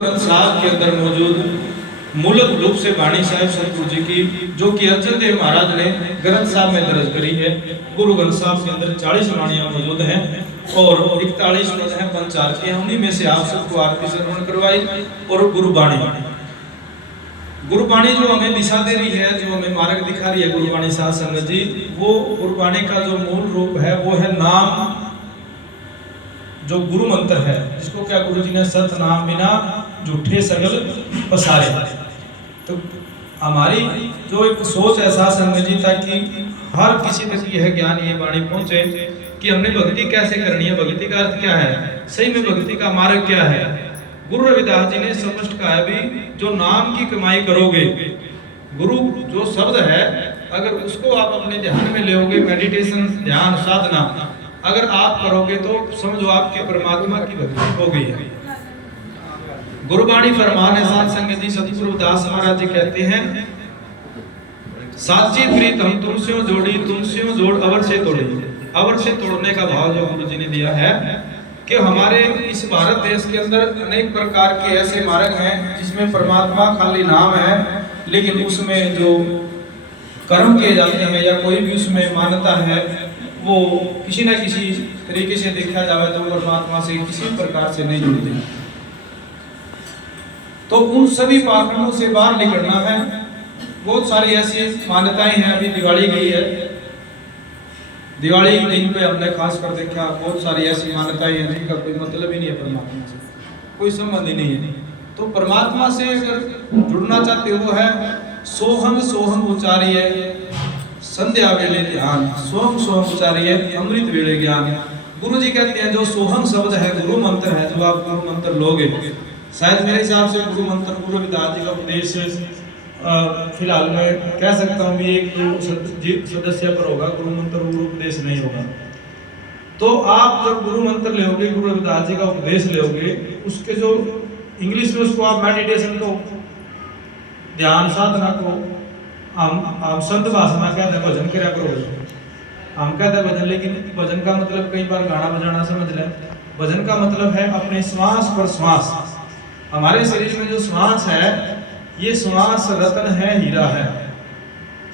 साहब के अंदर मौजूद मूलत रूप से वाणी साहिब सतगुरु जी की जो कि अर्जन देव महाराज ने ग्रंथ साहब में दर्ज करी है। गुरु ग्रंथ साहब के अंदर 40 वाणियां मौजूद हैं और 41 पद हैं पंचार के। उन्हीं में से आप सबको आरती श्रवण करवाई। और गुरुबाणी जो हमें दिशा दे रही है, जो हमें मार्ग दिखा रही है गुरुबाणी साध संगत जी, वो गुरुबाणी का जो मूल रूप है वो है नाम, जो गुरु मंत्र है, जिसको क्या गुरु जी ने सत नाम बिना झूठे सगल पसारे। तो हमारी जो एक सोच है साध संगत जी, ताकि हर किसी तक यह ज्ञान, ये वाणी पहुंचे कि हमने भक्ति कैसे करनी है, भक्ति का अर्थ क्या है, सही में भक्ति का मार्ग क्या है। गुरु रविदास जी ने स्पष्ट कहा है भी जो नाम की कमाई करोगे, गुरु जो शब्द है अगर उसको आप अपने ध्यान में लेोगे, मेडिटेशन ध्यान साधना अगर आप करोगे तो समझो आपके परमात्मा की भक्ति हो गई है। गुरुबाणी फरमान है साध संगत जी, सतगुरु दास महाराज जी कहते हैं, साची प्रीत हम तुमसे जोड़ी, तुमसे जोड़ अवर से तोड़ी। अवर से तोड़ने का भाव जो गुरु जी ने दिया है कि हमारे इस भारत देश के अंदर अनेक प्रकार के ऐसे मार्ग हैं जिसमें परमात्मा खाली नाम है, लेकिन उसमें जो कर्म किए जाते हैं या कोई भी उसमें मान्यता है वो किसी न किसी तरीके से देखा जाए तो परमात्मा से किसी प्रकार से नहीं जुड़ते। तो उन सभी पाखंडों से बाहर निकलना है। बहुत सारी ऐसी मान्यताएं हैं। अभी दिवाली गई है, दिवाली दिन पे हमने खास कर देखा बहुत सारी ऐसी मान्यताएं हैं जिनका कोई मतलब ही नहीं है, परमात्मा से कोई संबंध ही नहीं है। तो परमात्मा से अगर जुड़ना चाहते हो है सोहम सोहम उच्चारिय संध्या वेले ध्यान, सोहम सोहम उच्चारिय अमृत वेले ज्ञान। गुरु जी कहते हैं जो सोहम शब्द है गुरु मंत्र है, जब आप गुरु मंत्र लोगे, शायद मेरे हिसाब से गुरु मंत्र गुरु रविदास जी का उपदेश फिलहाल मैं कह सकता हूँ भी एक सदस्य पर होगा, गुरु मंत्र गुरु उपदेश नहीं होगा। तो आप जब गुरु मंत्र लेोगे, गुरु रविदास जी का उपदेश लेोगे, उसके जो इंग्लिश में उसको आप मेडिटेशन को, ध्यान साधना को हम संत भाषा में कहते हैं भजन क्या करो। हम कहते हैं भजन, लेकिन भजन का मतलब कई बार गाना बजाना समझ लें। भजन का मतलब है अपने श्वास पर श्वास। हमारे शरीर में जो श्वास है ये श्वास रत्न है, हीरा है।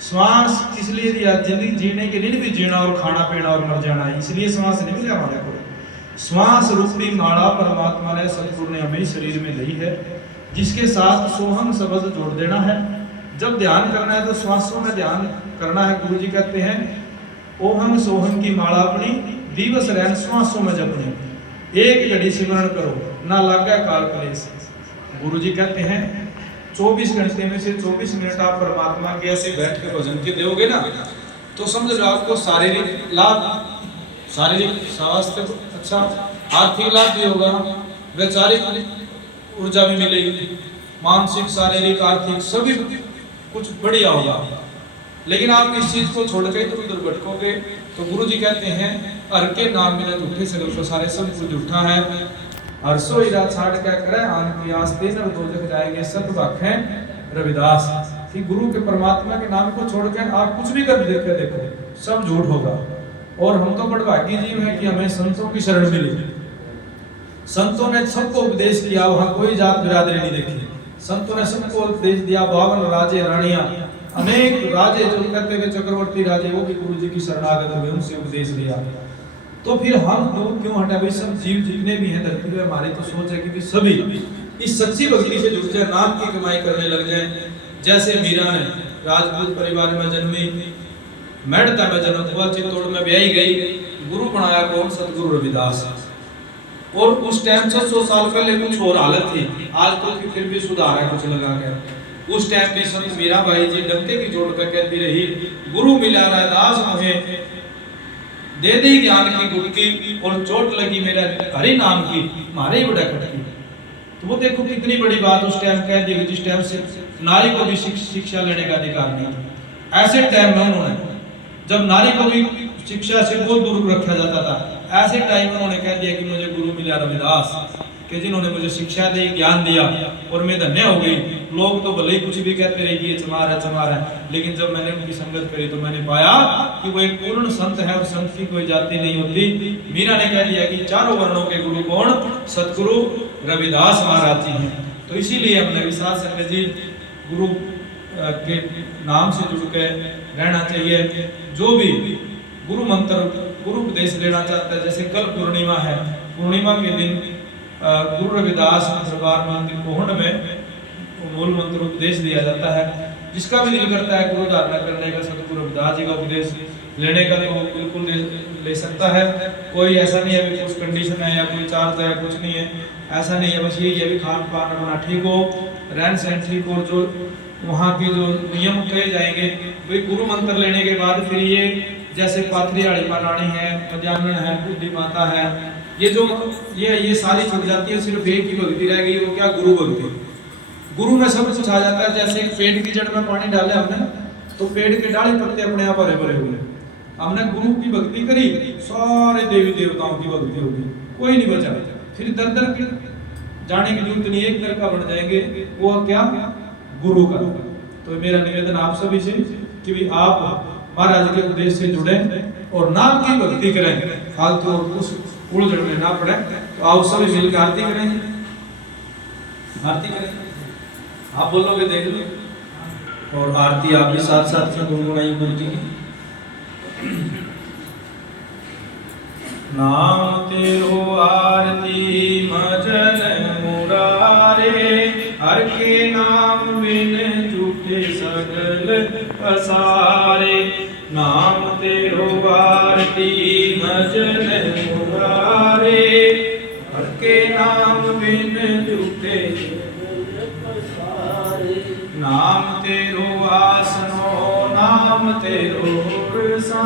श्वास किस लिए दिया? जिंदगी जीने के लिए भी जीना और खाना पीना और मर जाना, इसलिए श्वास नहीं मिला हमारे को। श्वास रूपी माला परमात्मा ने सतगुरु ने हमें शरीर में ली है, जिसके साथ सोहम शब्द जोड़ देना है। जब ध्यान करना है तो श्वासों में ध्यान करना है। गुरु जी कहते हैं ओहम सोहम की माला अपनी दिवस रहन श्वासों में जपनी, एक घड़ी सिमरण करो ना लागे काल कलेश। गुरु जी कहते हैं 24 घंटे में से 24 मिनट आप परमात्मा के ऐसे बैठ के भजन के दोगे ना, तो समझ लो आपको शारीरिक लाभ, शारीरिक स्वास्थ्य अच्छा, आर्थिक लाभ भी होगा, वैचारिक ऊर्जा भी मिलेगी, मानसिक शारीरिक आर्थिक सभी कुछ बढ़िया होगा। लेकिन आप इस चीज को छोड़ के तो इधर भटकोगे। तो गुरु जी कहते हैं हर के नाम बिना झूठे सगल पसारे, सब कुछ झूठा है। हर्षो हीरा छाड़ क्या करे आन की आस ते न दो जग जाएंगे सब भाखें रविदास। कि गुरु के परमात्मा के नाम को छोड़ के आप कुछ भी कर देखे देखो सब झूठ होगा। और हम तो बड़भागी जीव हैं कि हमें संतों की शरण मिली। संतों ने सबको उपदेश किया, वहां कोई जात बिरादरी नहीं देखी। संतों ने सबको उपदेश दिया। 52 राजे रानियां, अनेक राजे जो कहते थे चक्रवर्ती राजे, वो भी गुरु जी की शरणागत हुए, उनसे उपदेश लिया। तो फिर हम लोग क्यों हटा भाई? सब जीव जितने भी हैं धरती पे, हमारी तो सोच है कि सभी इस सच्ची भक्ति से जुड़ जाए, नाम की कमाई करने लग जाए। जैसे मीरा ने राजपूत परिवार में जन्मी, मेड़ता में जन्म हुआ, चित्तौड़ में ब्याही गई, गुरु बनाया कौन? सतगुरु रविदास। और उस टाइम 600 साल पहले कुछ और हालत थी, आज तो फिर भी सुधार है कुछ लगा के। उस टाइम भी संत मीराबाई जी डंके की जोड़ पे कहती रही, गुरु मिला रैदास मुझे दे दी ज्ञान की गुटकी, और चोट लगी मेरे हरि नाम की मारे ही बड़ा खटकी। तो वो देखो कितनी बड़ी बात उस टाइम कह दी, जिस टाइम से नारी को भी शिक्षा लेने का अधिकार नहीं था। ऐसे टाइम में उन्होंने, जब नारी को भी शिक्षा से बहुत दूर रखा जाता था, ऐसे टाइम में उन्होंने कह दिया कि मुझे गुरु मिला रविदास, कि जिन्होंने मुझे शिक्षा दी, ज्ञान दिया और मैं धन्य हो गई। लोग तो भले ही कुछ भी कहते रहे कि ये चमार है, लेकिन जब मैंने उनकी संगत करी तो मैंने पाया कि वो एक पूर्ण संत है और संत की कोई जाति नहीं होती। मीरा ने कह दिया कि चारों वर्णों के गुरु कौन? सतगुरु रविदास महाराज जी हैं। तो इसीलिए हमने भी साथ संगत जी गुरु के नाम से जुड़ के रहना चाहिए। जो भी गुरु मंत्र गुरु उपदेश लेना चाहता है, जैसे कल पूर्णिमा है, पूर्णिमा के दिन गुरु रविदास दरबार मंदिर कोहंड में मूल मंत्र उपदेश दिया जाता है। जिसका भी दिल करता है गुरु धारणा करने का, सतगुरु रविदास जी का उपदेश लेने का, तो वो बिल्कुल ले सकता है। कोई ऐसा नहीं है कुछ कंडीशन है या कोई चार्ज है, कुछ नहीं है, ऐसा नहीं है। बस यही है भी खान पान अपना ठीक हो, रहन सहन ठीक हो, जो वहाँ के जो नियम कहे जाएंगे वही गुरु मंत्र लेने के बाद फिर ये जैसे पाथरी आड़ी रानी है, मजानन है, बुद्धि माता है, ये जो ये सारी छूट जाती है, सिर्फ एक ही भक्ति रह गई, वो क्या गुरु भक्ति। गुरु में सब कुछ आ जाता है। जैसे एक पेड़ की जड़ में पानी डाले हमने, तो पेड़ के डाले पत्ते अपने आप हरे भरे हुए। हमने गुरु की भक्ति करी, सारे देवी देवताओं की भक्ति होगी, कोई नहीं बचा। फिर दर दर के जाने की जरूरत नहीं, एक दर का बन जाएंगे, वो क्या गुरु का। तो मेरा निवेदन आप सभी से कि भी आप महाराज के उपदेश से जुड़े और नाम की भक्ति करें, फालतू और कुछ उलझन में ना पड़े। तो आप सभी मिलकर आरती करें, आरती करें। आप बोलोगे देख लो, और आरती आप भी साथ साथ में गुनगुनाई बोल की। नाम तेरो आरती मजन मुरारे, हर के नाम बिन झूठे सगल पसारे। नाम तेरो आरती मजन मुरारे, हर के नाम बिन झूठे नाम तेरो आसनो, नाम तेरो रसा,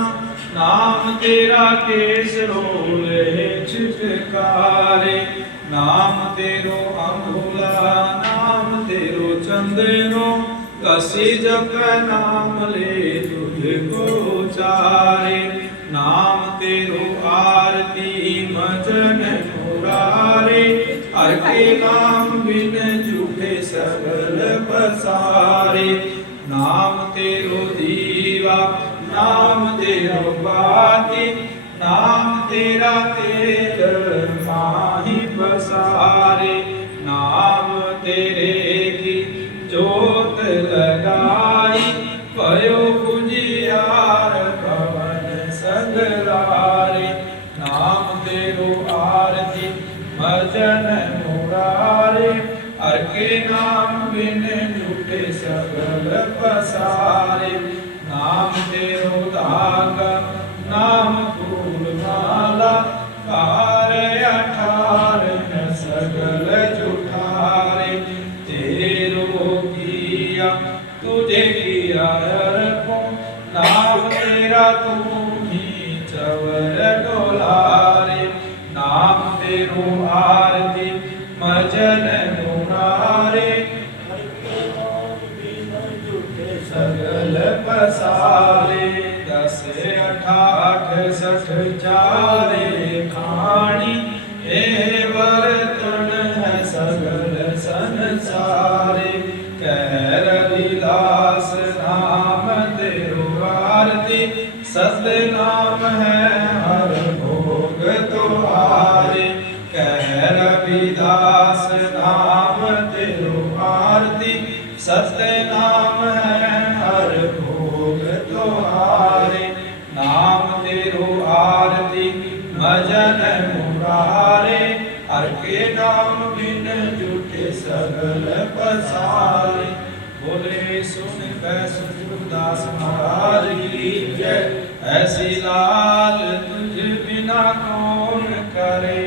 नाम तेरा केसरो ले छिटकारे। नाम तेरो अमूला, नाम तेरो चंद्रो, कसी जप नाम ले तुझको चारे। नाम तेरो आरती मजन मुरारे, हर के नाम बिन झूठे सगल पसारे। नाम तेरो दीवा, नाम तेरो बाती, नाम तेरा तेल माही पसारे। नाम तेरे की जोत लगाई, भयो बुझियार पवन संगरारे। नाम तेरो आरती भजन मुरारे, हर के नाम बिन झूठे सगल पसारे। नाम तेरो धागा, नाम फूल माला, कार अठार सगल जुठारे। तेरो किया तुझे किया अर्पण, नाम तेरा तू ही चवर डोलारे। नाम तेरो आरती मजन मुरारे, सगल पसारे। 10 अठाठ 60 चारे खाणी, हे वर्तन है सगल संसारे। कह रविदास नाम तेरो आरती, सत्य नाम है हर भोग तुम्हारे। कह रविदास नाम तेरो आरती, सत्य नाम है हर भोग तुम्हारे। नाम तेरो आरती भजन मुरारे, हर के नाम बिन झूठे सगल पसारे। बोले सुन सतगुरुदास महाराज की जय। ऐसी लाल तुझ बिना कौन करे,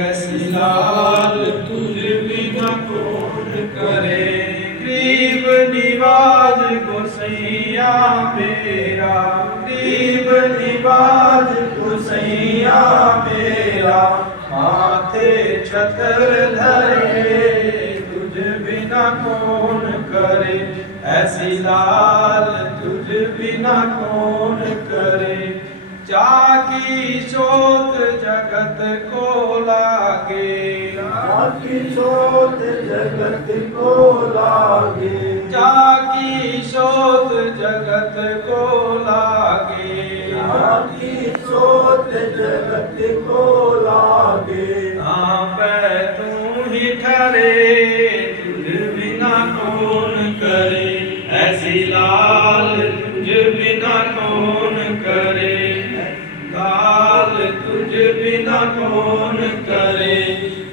ऐसी लाल तुझ बिना कौन करे। गरीब निवाज गोसैया मेरा, गरीब निवाज गोसैया मेरा। माथे छतर धरे तुझ बिना कौन करे, ऐसी लाल तुझ बिना कौन करे। जाकी शोध जगत को लागे, जाकी शोध जगत को लागे। जाकी शोध जगत को लागे, जाकी शोध जगत को लागे। आप तू ही ठहरे तुझ बिना कौन करे।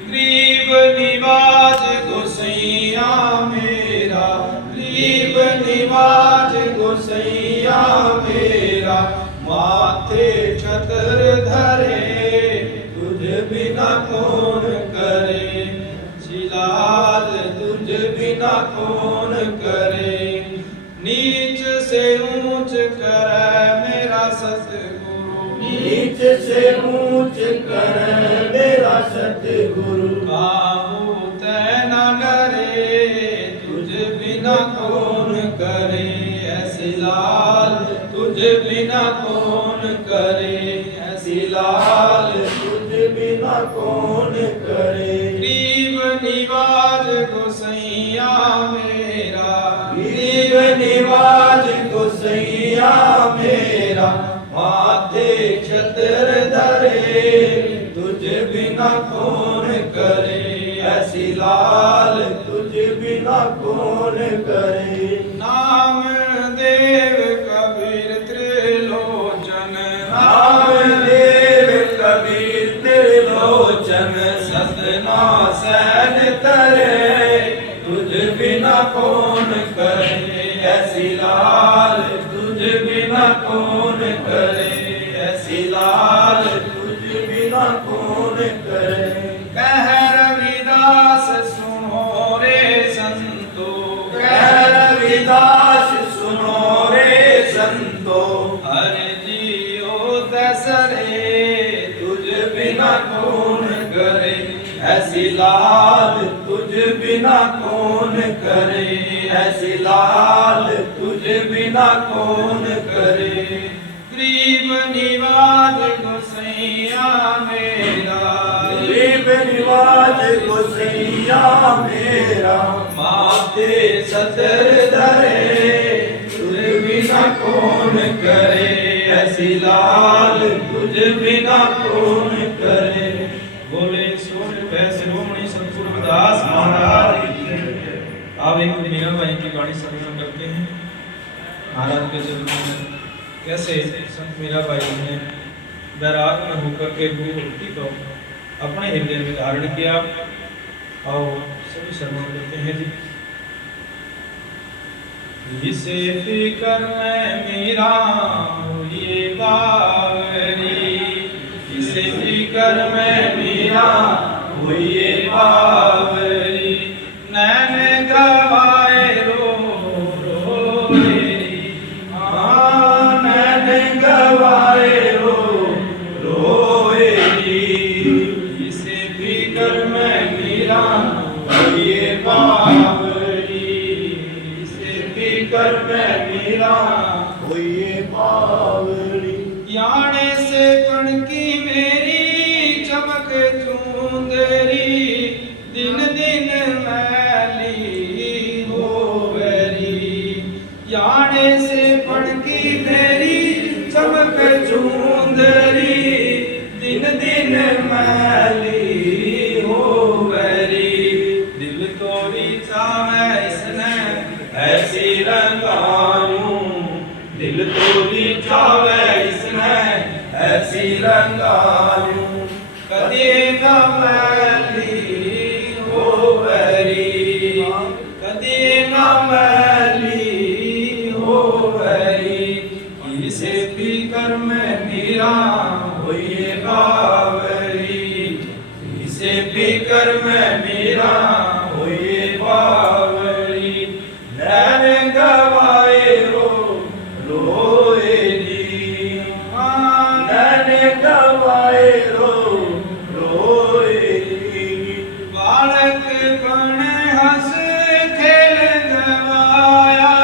गरीब निवाज गोसैया मेरा, गरीब निवाज गोसैया मेरा, माथे छत्र धरे तुझ बिना कौन करे। शिलाल तुझ बिना कौन करे। नीच से ऊंच करे मेरा सतगुरु, नीच से ऊंच करे मेरा सतगुरु। काहू तै न डरे तुझ बिना कौन करे। ऐसी लाल तुझ बिना कौन करे। ऐसी लाल तुझ बिना कौन करे। गरीब निवाज गोसैया मेरा, गरीब निवाज गोसैया मेरा, माथे छत्र धरे तुझ बिना कौन करे। ऐसी लाल तुझ बिना कौन करे। नाम देव कबीर त्रिलोचन, नाम देव कबीर त्रिलोचन, सतना सैन तरे तुझ बिना कौन करे। ऐसी लाल तुझ बिना कौन करे। ऐसी लाल तुझ बिना कौन करे। कह रविदास सुनो रे संतो, कह रविदास सुनो रे संतो, हर जियो दसरे तुझ बिना कौन करे। ऐसी लाल तुझ बिना कौन करे। ऐसी लाल तुझ बिना कौन करे। गरीब निवाज गोसैया मेरा, गरीब निवाज गोसैया मेरा, माथे छत्र धरे तुझ बिना कौन करे। ऐसी लाल तुझ बिना कौन करे। बोले सोन शिरोमणि सतगुरु रविदास महाराज की जय। आप एक मीरा बाई की वाणी श्रवण करते हैं। महाराज के चरणों में कैसे संत मीरा बाई ने बैराग में होकर के भक्ति को अपने हृदय में धारण किया। आओ सभी श्रवण करते हैं जी। इसे फिकर में मीरा ये बावरी, इसे फिकर में मीरा हुई बावरी, नैन गवाए रो रो मेरी, हाँ नैन गवाए रो रोएगी। इसे फिकर में मीरा हुई बावरी, इसे फिकर में मीरा हुई बावरी। याने से पणकी मेरी चमक चूंदरी, दिन दिन मैली हो गरी। याने से पणकी मेरी चमक चूंदरी, दिन दिन मैली हो गरी। दिल तोड़ी चावे इसने ऐसी रंगायूं, दिल तोड़ी चावे इसने ऐसी रंगायूं। कदे न मैली हो गरी, कदे न मैली हो गरी। इसे फिकर में मीरा हुई बावरी, इसे फिकर में मीरा हुई बावरी। नैन गवाए रो रोएगी, नैन गवाए रो रोएगी। बालक बन हंस खेल गवाया,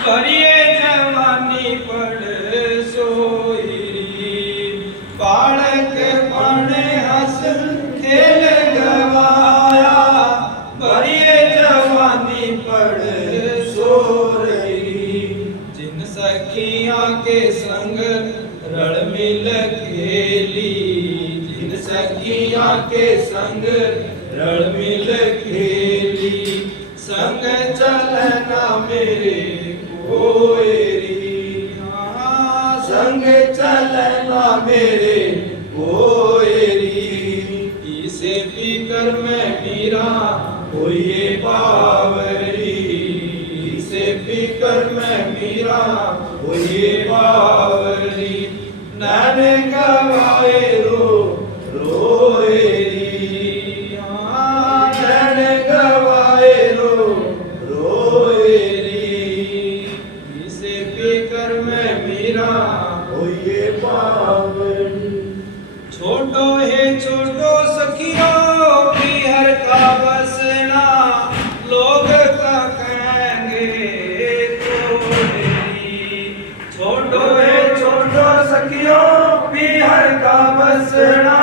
करिए जवानी पड़ सोई। बालक बन हंस खेल गवाया, करिए जवानी पड़ सो रही। जिन सखियां के संग रल मिल खेली, जिन सखियां के संग रल मिल खेली। संग चलना मेरे कोयरी, हाँ, संग चलना मेरे कोयरी। पीकर मैं मीरा होइए बावरी, इसे पीकर मैं मीरा होइए बावरी। नैन गवाए रोए री, नैन गवाए रोए री, इसे पीकर मैं मीरा होइए बावरी। छोटो है छोटो सखियो पीहर का बसना, लोग का कहेंगे तोरी। छोटो है छोटो सखियो पीहर का बसना,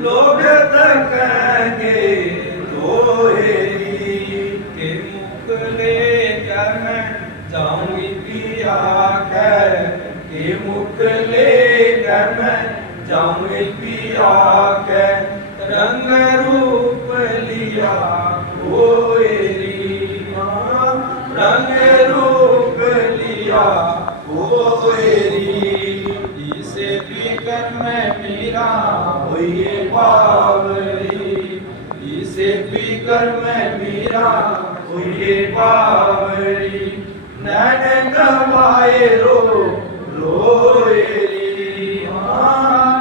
लोग तक कहेंगे तोरी। के मुख लेकर मैं जाऊंगी पिया के मुख लेकर मैं जाऊंगी पिया के, रंग रूप लिया कोयरी, रंग रूप लिया कोयरी। इसे पीकर मैं मीरा होइए बावरी, इसे पीकर मैं मीरा होइए बावरी। नैन गवाए रोए री,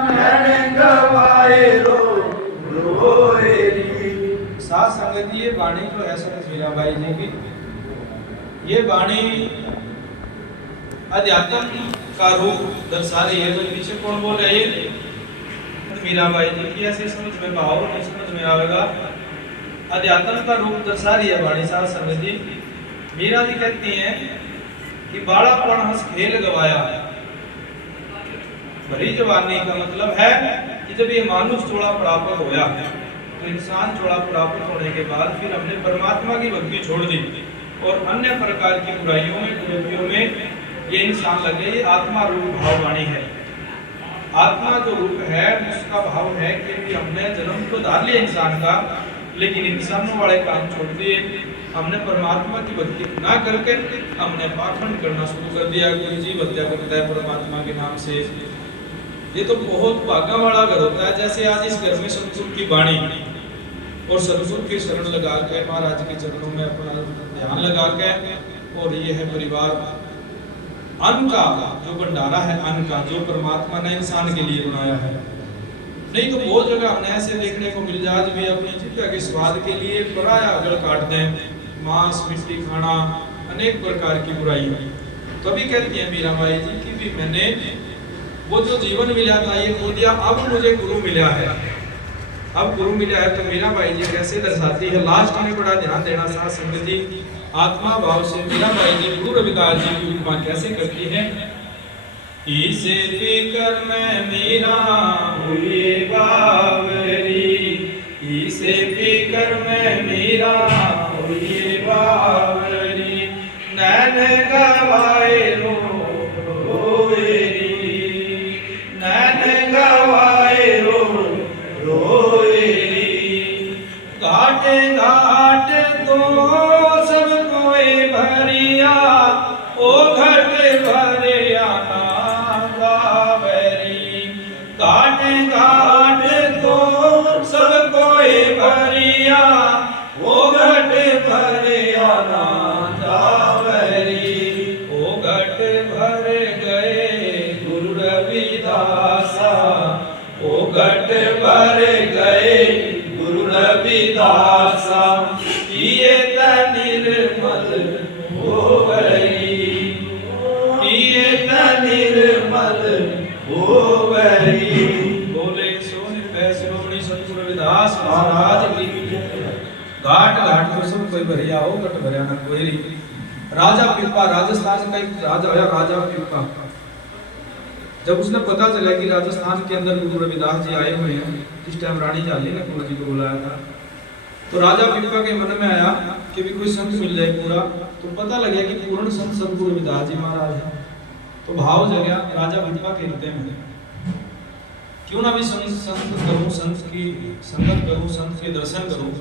नैन गवाए रोए री। साथ संगत ये वाणी जो है संत मीराबाई जी की, ये वाणी अध्यात्म का रूप दर्शा रही है। तो पीछे कौन बोल रहे हैं? मीराबाई जी की। ऐसे समझ में भाव नहीं समझ में आएगा। अध्यात्म का रूप दर्शा रही है वाणी। साथ संगत जी मीरा जी कहती हैं कि बाड़ापन हंस खेल गवाया। भरी जवानी का मतलब है कि जब ये मानुष थोड़ा प्राप्त होया, तो इंसान थोड़ा प्राप्त होने के बाद फिर हमने परमात्मा की भक्ति छोड़ दी और अन्य प्रकार की बुराइयों में कुरीतियों में ये इंसान लगे। ये आत्मा रूप भाव वाणी है। आत्मा जो रूप है उसका भाव है कि हमने जन्म तो डाल लिया इंसान का, लेकिन इंसानों वाले काम छोड़ दिए। हमने परमात्मा की भक्ति ना करके हमने पाखंड करना शुरू कर दिया। कोई जीव हत्या करता है परमात्मा के नाम से। ये तो बहुत भागा वाला घर होता है। जैसे आज इस घर में सतगुरु की वाणी और सतगुरु की शरण लगा के महाराज के चरणों में अपना ध्यान लगा के, और ये है परिवार अन्न का जो भंडारा है, अन्न का जो परमात्मा ने इंसान के लिए बनाया है। नहीं तो बहुत जगह हमने ऐसे देखने को मिल जाए भी अपनी जीविका के स्वाद के लिए पराया अगल काट दें, मांस मिट्टी खाना, अनेक प्रकार की बुराई। तभी कहती है मीराबाई जी कि भी मैंने वो जो जीवन मिला था ये खो दिया, अब मुझे गुरु मिला है। अब गुरु मिला है। तो मीराबाई जी कैसे दर्शाती है, लास्ट में बड़ा ध्यान देना साथ संगत जी। आत्मा भाव से मीराबाई जी गुरु रविदास जी की उपमा कैसे करती है। इसे पीकर मैं मीरा हुई बावरी, इसे पीकर मैं मीरा हुई बावरी। नैन गवाए रोए री, नैन गवाए रोए री। घाट घाट तो सब कोई भरिया, ओ घट भरिया ना गावरी। घाट घाट तो सब कोई भरिया, ओ घट भरिया ना गावरी। ओ घट भर गए गुरु रविदासा, ओ घट भर गए गुरु रविदासा। ये निर्मल हो गई, ये निर्मल हो गई। बोले सो निर्भय श्रोमणी सतगुरु रविदास महाराज की। घाट घाट तो सब कोई भरिया हो, घट भरिया न कोई। राजा पिप्पा, राजस्थान का एक राजा है राजा पिप्पा। जब उसने पता चला कि राजस्थान के अंदर गुरु रविदास जी आए हुए हैं, इस टाइम रानी झाली ने गुरु जी को बुलाया था, तो राजा पिप्पा के मन में आया कि भी कोई संत मिल जाए पूरा। तो पता लगे कि पूर्ण संत सतगुरु रविदास जी महाराज हैं। तो भाव जगह राजा पिप्पा के हृदय में, क्यों ना भी संत करूं, संत की संगत करूं, संत के दर्शन करूं।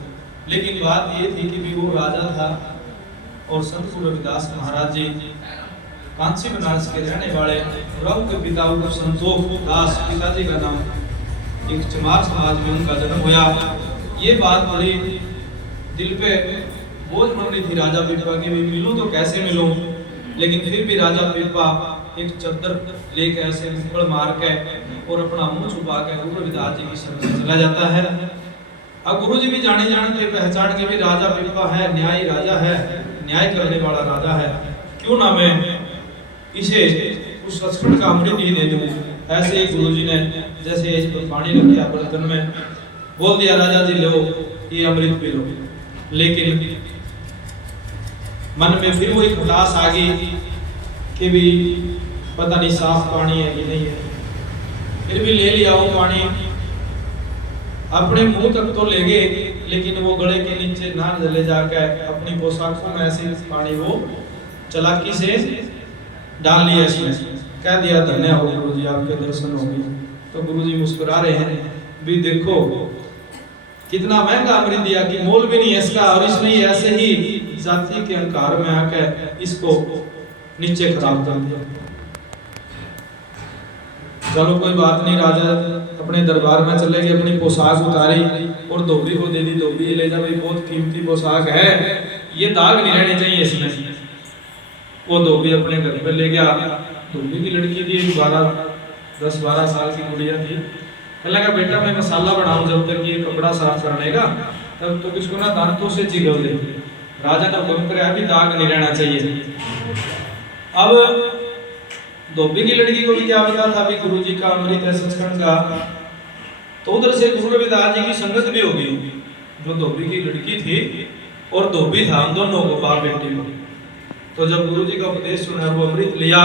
लेकिन बात ये थी कि भी वो राजा था और संत गुरु रविदास महाराज जी कांची बनारस के रहने वाले। रघु के पिता उनको संतोष दास पिताजी का नाम, एक चमार समाज में उनका जन्म हुआ। ये बात बड़ी दिल पे बोझ बन रही थी राजा पिप्पा की, भी मिलूं तो कैसे मिलूं, लेकिन फिर भी राजा पिप्पा एक चद्दर लेके ऐसे मुक्कड़ मार के और अपना मुंह छुपा के गुरु रविदास जी की शरण में चला जाता है। अब गुरु जी भी जाने जाने पहचान के भी राजा पिप्पा है, न्यायी राजा है, न्याय करने वाला राजा है, क्यों ना मैं इसे उस सचखंड का अमृत ही दे दूं। ऐसे ही गुरु जी ने जैसे इस पर पानी रखा बर्तन में, बोल दिया राजा जी लो ये अमृत पी लो। लेकिन मन में फिर वही खटास आ गई कि भी पता नहीं साफ पानी है कि नहीं है, फिर भी ले लिया वो पानी, अपने मुंह तक तो ले गए, लेकिन वो गले के नीचे ना ले जाकर अपनी पोशाकों में ऐसे पानी वो चालाकी से डाल लिया इसमें, कह दिया धन्य हो गुरु जी आपके दर्शन हो गए। तो गुरु जी मुस्कुरा रहे हैं, भी देखो कितना महंगा अमृत दिया कि मोल भी नहीं है इसका, और इसने ऐसे ही जाति के अहंकार में आकर इसको नीचे खराब कर दिया। चलो कोई बात नहीं, राजा अपने दरबार में चले गए, अपनी पोशाक उतारी और धोबी को दे दी, धोबी ले जा भाई बहुत कीमती पोशाक है, ये दाग नहीं रहने चाहिए इसमें। वो धोबी अपने घर पे ले गया, धोबी की लड़की थी 10-12 साल की गुड़िया थी, कहने लगा बेटा मैं मसाला बनाऊं जब तक ये कपड़ा साफ करने का, तब तो किसको ना दांतों से चिगल दे। राजा ने हुक्म कराया भी दाग नहीं रहना चाहिए। अब धोबी की लड़की को भी क्या पता था भी गुरु जी का अमृत है सचखंड का, तो उधर से गुरु रविदास जी की संगत भी होगी, जो धोबी की लड़की थी और धोबी था, उन दोनों को बाप बेटी को। तो जब गुरु जी का उपदेश सुना वो अमृत लिया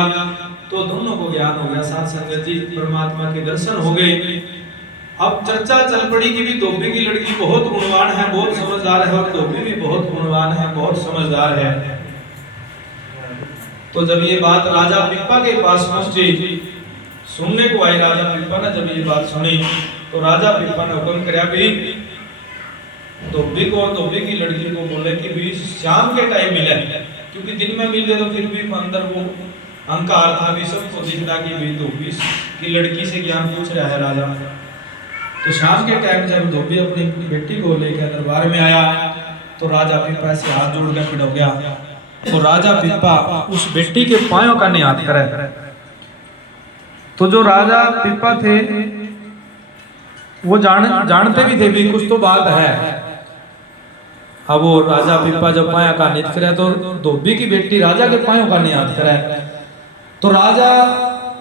तो दोनों को ज्ञान हो गया, साथ संगत जी परमात्मा के दर्शन हो गए। अब चर्चा चल पड़ी कि भी धोबी की लड़की बहुत गुणवान है, बहुत समझदार है, और धोबी भी बहुत गुणवान है, बहुत समझदार है। तो जब ये बात राजा पिप्पा के पास पहुंची, सुनने को आए राजा पिप्पा ने जब ये बात सुनी, तो राजा पिप्पा ने हुक्म कराया भी धोबी को और धोबी की लड़की को बोले कि भी शाम के टाइम मिले, क्योंकि दिन में मिले तो फिर भी अंदर वो अहंकार था भी सबको दिखता कि भी धोबी की लड़की से ज्ञान पूछ रहा है राजा। तो शाम के टाइम जब धोबी अपनी बेटी को लेकर दरबार में आया तो राजा पिप्पा से हाथ जोड़ कर खड़ा हो गया, तो राजा पिप्पा उस बेटी के पांयों का निहात करे। तो जो राजा पिप्पा थे वो जानते भी थे भी कुछ तो बात है। अब वो राजा पिप्पा जब पाया का नित करे तो धोबी की बेटी राजा के पायों का निहात करे, तो राजा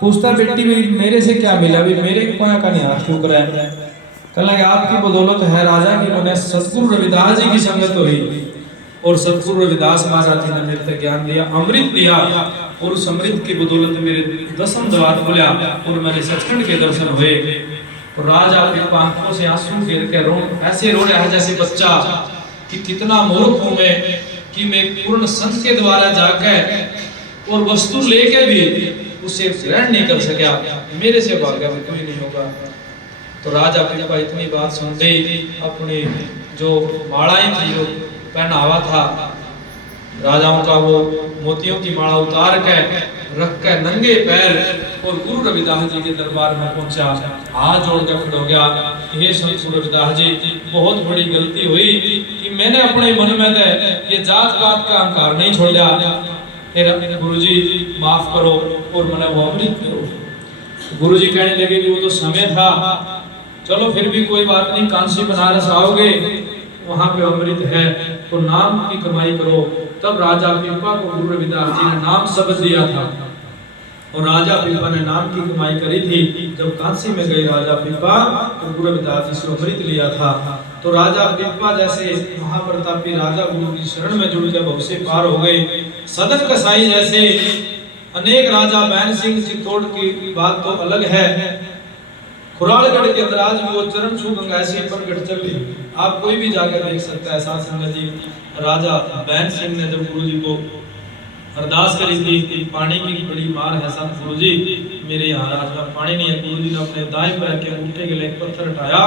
पूछता बेटी मेरे से क्या मिला, भी मेरे पायों का निहात क्यों करे। कहने लगे आपकी बदौलत है राजा की मैंने सतगुरु रविदास जी की संगत हुई, और सतगुरु रविदास महाराज जी ने मेरे को ज्ञान दिया, अमृत दिया, और उस अमृत की बदौलत मेरे 10वें द्वार खुला और मेरे सचखंड के दर्शन हुए। तो राजा पिप्पा आंखों से आंसू गिर के ऐसे रो रहा है जैसे बच्चा कि कितना मूर्ख हूं मैं कि मैं पूर्ण संत के द्वारा जाकर और वस्तु लेके भी उसे ग्रहण नहीं कर सका, मेरे से भाग्य में कोई नहीं होगा। तो राजा पिप्पा इतनी बात सुनते ही अपनी जो मालाएं थी जो पहनावा था राजाओं का, वो मोतियों की माला उतार के रख के नंगे पैर और गुरु रविदास जी के दरबार में पहुंचा, हाथ जोड़कर खड़ा हो गया, हे संत गुरु रविदास जी बहुत बड़ी गलती हुई कि मैंने अपने मन में ये जात पात का अहंकार नहीं छोड़ा, फिर गुरु जी माफ करो और मैंने वो अमृत करो। गुरु जी कहने लगे कि वो तो समय था, चलो फिर भी कोई बात नहीं, कांसी बनारस आओगे वहां पे अमृत है तो नाम की कमाई करो। तब राजा पिप्पा को गुरु रविदास जी ने नाम शब्द दिया था और राजा पिप्पा ने नाम की कमाई करी थी। जब कांसी में गए राजा पिप्पा तो गुरु रविदास जी से अमृत लिया था। तो राजा पिप्पा जैसे महाप्रतापी राजा गुरु की शरण में जुड़ के बहुत से पार हो गए। सदन कसाई जैसे अनेक राजा बैन सिंह चित्तौड़ की बात तो अलग है, खुराड़गढ़ के अंदर आज भी वो चरण छू गंगा ऐसी प्रकट चल रही, आप कोई भी जाकर देख सकता है। साथ संगत जी राजा बैन सिंह ने जब गुरु जी को अरदास करी थी, पानी की बड़ी मार है साथ गुरु जी मेरे यहाँ राज में पानी नहीं है, गुरु जी ने अपने दाएं पैर के अंगूठे के लिए पत्थर उठाया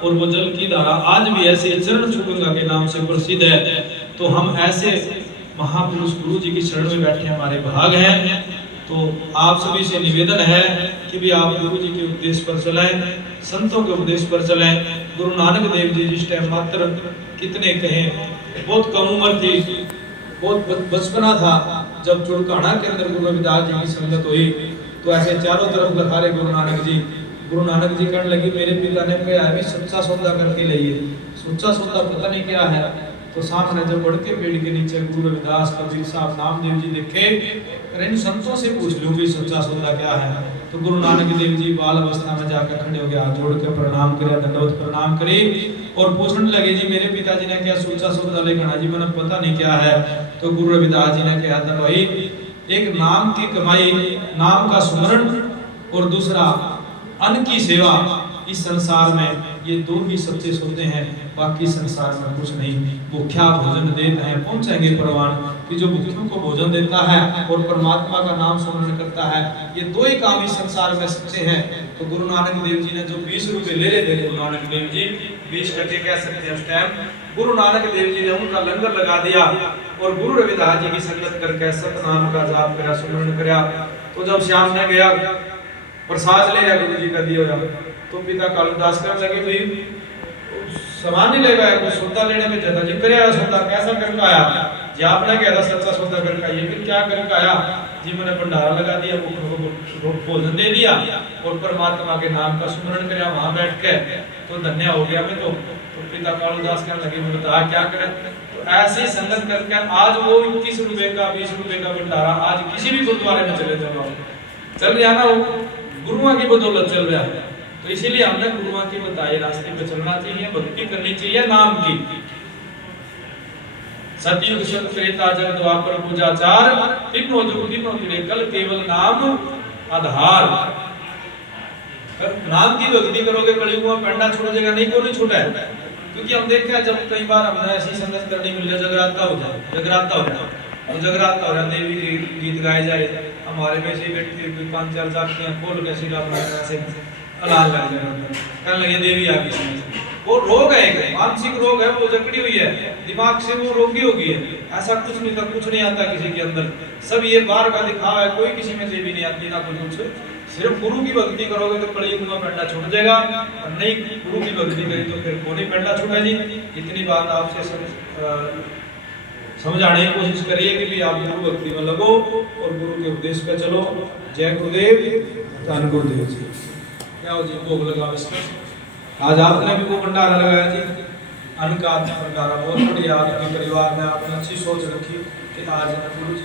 और वो जल की धारा आज भी ऐसे चरण छू गंगा के नाम से प्रसिद्ध है। तो हम ऐसे महापुरुष गुरु जी की शरण में बैठे हमारे भाग हैं। तो आप सभी से निवेदन है कि भी आप गुरु जी के उपदेश पर चलें, संतों के उपदेश पर चलें। गुरु नानक देव जी जिस टाइम मात्र कितने कहें बहुत कम उम्र थी, बहुत बचपना था, जब चुड़काना के अंदर गुरु रविदास जी की संगत हुई तो ऐसे चारों तरफ लखारे गुरु नानक जी कहने लगी मेरे पिता ने कहा है सच्चा सौदा करके लाइए। सच्चा सौदा पता नहीं क्या है। तो सामने जब बढ़ के पेड़ के नीचे गुरु रविदास कबीर साहब नामदेव जी देखे, इन संतों से पूछ लूं भी सच्चा सौदा क्या है। तो गुरु नानक देव जी बाल अवस्था में जाकर खड़े हो गए, हाथ जोड़ के प्रणाम करे, दंडवत प्रणाम करे और पूछने लगे जी मेरे पिताजी ने क्या सच्चा सौदा लेकर जी मैंने पता नहीं क्या है। तो गुरु रविदास जी ने कहा था भाई एक नाम की कमाई, नाम का सुमरण और दूसरा अन्न की सेवा, इस संसार में ये दो ही सच्चे सौदे हैं, बाकी संसार में कुछ नहीं। भूख्या भोजन देते हैं पहुंचेंगे परवान, कि जो भूखों को भोजन देता है और परमात्मा का नाम स्मरण करता है, ये दो ही काम इस संसार में सच्चे हैं। तो गुरु नानक देव जी ने जो 20 रुपए ले रहे थे, गुरु नानक देव जी 20 टके कह सकते हैं उस टाइम, गुरु नानक देव जी ने उनका लंगर लगा दिया और गुरु रविदास जी की संगत करके सतनाम का जाप करा, सुमरण करा। तो जब शाम ने गया प्रसाद ले गया गुरु जी का दिया हुआ, तो पिता कालिदास कहने लगे भाई सामान नहीं ले गया, कुछ सौदा लेने में ज्यादा जी करे सौदा कैसा करके आया जी, आपने कहा था सच्चा सौदा करके आइए, फिर क्या करके आया जी मैंने भंडारा लगा दिया, भोजन दे दिया और परमात्मा के नाम का सुमरण कराया वहां बैठ के, तो धन्य हो गया मैं। तो पिता कालिदास कहने लगे मैं बता क्या करें। तो ऐसी संगत करके आज वो 21 रुपए का 20 रुपए का भंडारा आज किसी भी गुरुद्वारे में चले जाओ चल रहा ना, वो गुरुओं की बदौलत चल रहा है। तो इसीलिए हमने गुरुओं की बताए रास्ते पे चलना चाहिए, भक्ति करनी चाहिए नाम की। सतयुग सत त्रेता जग द्वापर पूजाचार, तीनों जुग तीनों जुगे कल केवल नाम आधार। नाम की भक्ति करोगे कलयुग में पेंडा छूट जाएगा, नहीं को नहीं छूटा है। क्योंकि हम देखते हैं जब कई बार हमने ऐसी संगत करनी मिल जाए, जगराता हो जाए, और जगराता हो रहा देवी के गीत गाए जाए, हमारे में से व्यक्ति 5-4 जातियां खोल के सीधा अपना ऐसे अलाल लग जाए, कहने लगे देवी आ गई। वो रोग है, एक मानसिक रोग है, वो जकड़ी हुई है, दिमाग से वो रोगी हो गई है। ऐसा कुछ नहीं था, कुछ नहीं आता किसी के अंदर, सब ये बाहर का दिखावा है, कोई किसी में देवी नहीं आती ना कुछ। सिर्फ गुरु की भक्ति करोगे तो कलयुग में पेंडा छूट जाएगा, और नहीं गुरु की भक्ति करी तो फिर कोई पेंडा छूटा जी। इतनी बात आपसे समझाने की कोशिश करिए कि भी आप गुरु भक्ति में लगो और गुरु के उपदेश पे चलो। जय गुरुदेव, धन गुरुदेव जी। क्या हो जी भोग लगा इसमें। आज आपने भी वो भंडारा लगाया जी, अन्न का भंडारा बहुत बढ़िया, आपके परिवार में आपने अच्छी सोच रखी कि आज गुरु जी